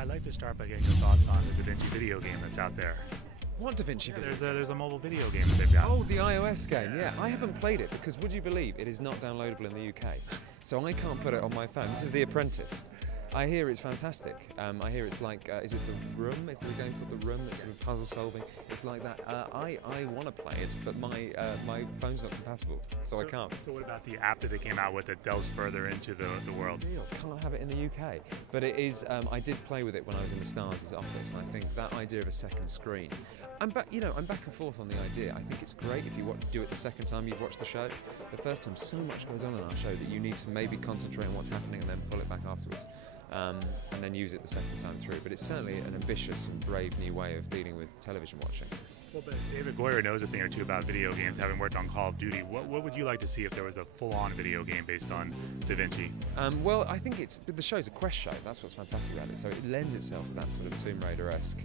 I'd like to start by getting your thoughts on the DaVinci video game that's out there. What DaVinci video? There's a mobile video game that they've got. Oh, the iOS game, yeah. I haven't played it because, would you believe, it is not downloadable in the UK. So I can't put it on my phone. This is The Apprentice. I hear it's fantastic. I hear it's like, is it The Room? Is there a game called The Room that's sort of puzzle solving? It's like that. I want to play it, but my phone's not compatible, so I can't. So what about the app that they came out with that delves further into the world? Deal. Can't have it in the UK. But it is, I did play with it when I was in the Starz office, and I think that idea of a second screen, I'm back and forth on the idea. I think it's great if you do it the second time you've watched the show. The first time, so much goes on in our show that you need to maybe concentrate on what's happening and then pull it back afterwards. And then use it the second time through. But it's certainly an ambitious and brave new way of dealing with television watching. Well, but David Goyer knows a thing or two about video games, having worked on Call of Duty. What would you like to see if there was a full-on video game based on DaVinci? Well, I think the show's a quest show. That's what's fantastic about it. So it lends itself to that sort of Tomb Raider-esque,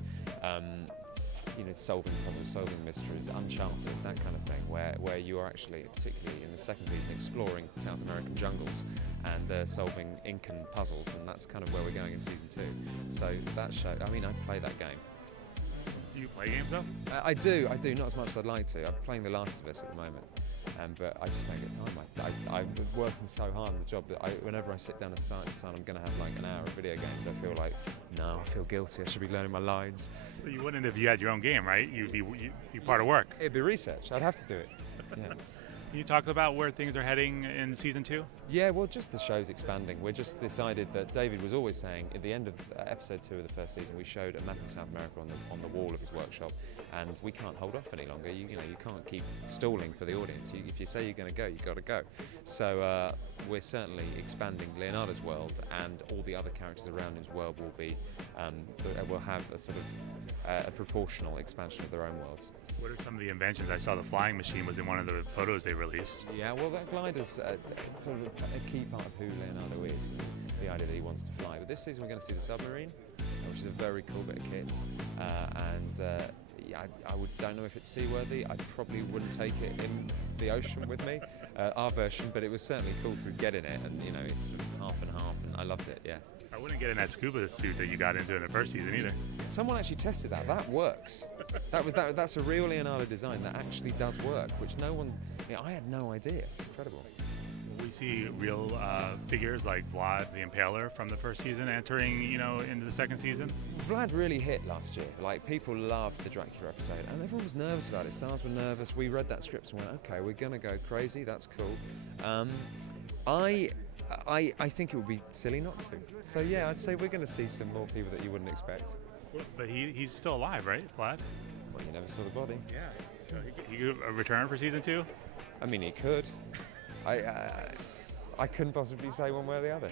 solving puzzles, solving mysteries, Uncharted, that kind of thing, where you are actually, particularly in the second season, exploring South American jungles and solving Incan puzzles, and that's kind of where we're going in season 2. So that show, I play that game. Do you play games though? I do, not as much as I'd like to. I'm playing The Last of Us at the moment, but I just don't get time. I'm working so hard on the job that whenever I sit down and decide I'm going to have like an hour of video games, I feel like, no, I feel guilty. I should be learning my lines. But you wouldn't if you had your own game, right? You'd be part of work. It'd be research. I'd have to do it. Yeah. Can you talk about where things are heading in season 2? Yeah, well, just the show's expanding. We just decided that David was always saying at the end of episode 2 of the first season, we showed a map of South America on the wall of his workshop, and we can't hold off any longer. You can't keep stalling for the audience. If you say you're going to go, you've got to go. So we're certainly expanding Leonardo's world, and all the other characters around his world will have a sort of a proportional expansion of their own worlds. What are some of the inventions? I saw the flying machine was in one of the photos they released. Yeah, well, that glider's sort of a key part of who Leonardo is, and the idea that he wants to fly. But this season we're going to see the submarine, which is a very cool bit of kit. I don't know if it's seaworthy. I probably wouldn't take it in the ocean with me, our version, but it was certainly cool to get in it, and it's sort of half and half, and I loved it, yeah. I wouldn't get in that scuba suit that you got into in the first season either. Someone actually tested that. That works. That's a real Leonardo design that actually does work, which no one, I had no idea. It's incredible. We see real figures like Vlad the Impaler from the first season entering, into the second season. Vlad really hit last year. Like, people loved the Dracula episode, and everyone was nervous about it. Stars were nervous. We read that script and went, okay, we're gonna go crazy. That's cool. I think it would be silly not to. So yeah, I'd say we're going to see some more people that you wouldn't expect. But he's still alive, right, Vlad? Well, you never saw the body. Yeah. So he could return for season 2? I mean, he could. I couldn't possibly say one way or the other.